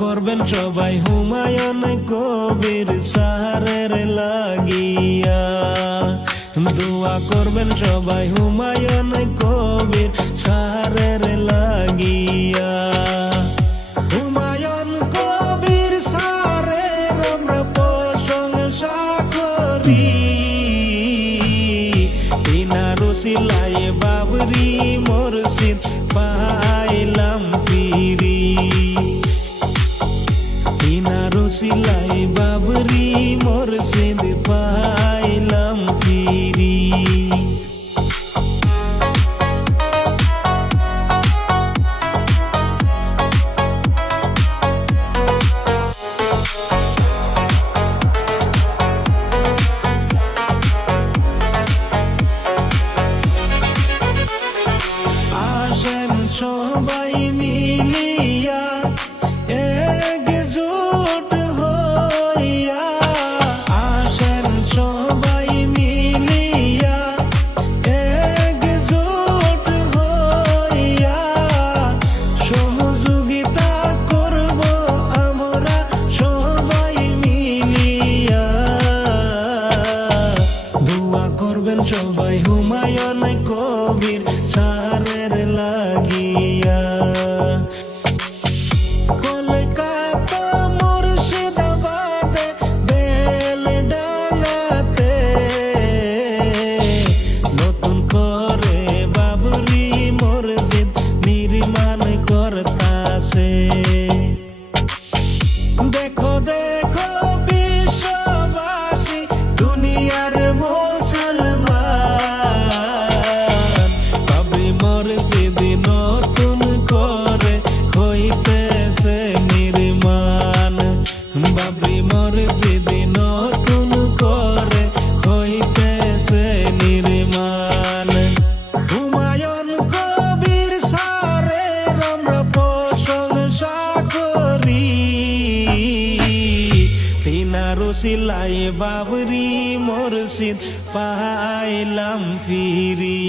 করবেন সবাই হুমায়ুন কবির সাহারের লাগিয়া, দোয়া করবেন সবাই হুমায়ুন কবির সাহারের লাগিয়া। হুমায়ুন কবির সাহারের আমরা প্রশংসা করি, তিনার উসিলায় বাবরি মসজিদ পাইলাম ফিরি, তিনার উসিলায় বাবরি মসজিদ পাইলাম ফিরি। আসেন সবাই মিলিয়া একজোট হইয়া, আসেন সবাই মিলিয়া একজোট হইয়া, সহযোগিতা করব আমরা সবাই মিলিয়া। দোয়া করবেন সবাই হুমায়ুন কবির সাহারের লাগিয়া। কলকাতা মুর্শিদাবাদে বেলডাঙ্গাতে নতুন করে বাবরি মসজিদ নির্মাণ করতাছে। দেখো দেখো বিশ্ববাসী দুনিয়ার মুসলমান, বাবরি মসজিদ নতুন করে হইতেছে নির্মাণ, বাবরি মসজিদ নতুন করে হইতেছে নির্মাণ। হুমায়ুন কবির সাহারের আমরা প্রশংসা করি, তিনার উসিলায় বাবরি মসজিদ পাইলাম ফিরি।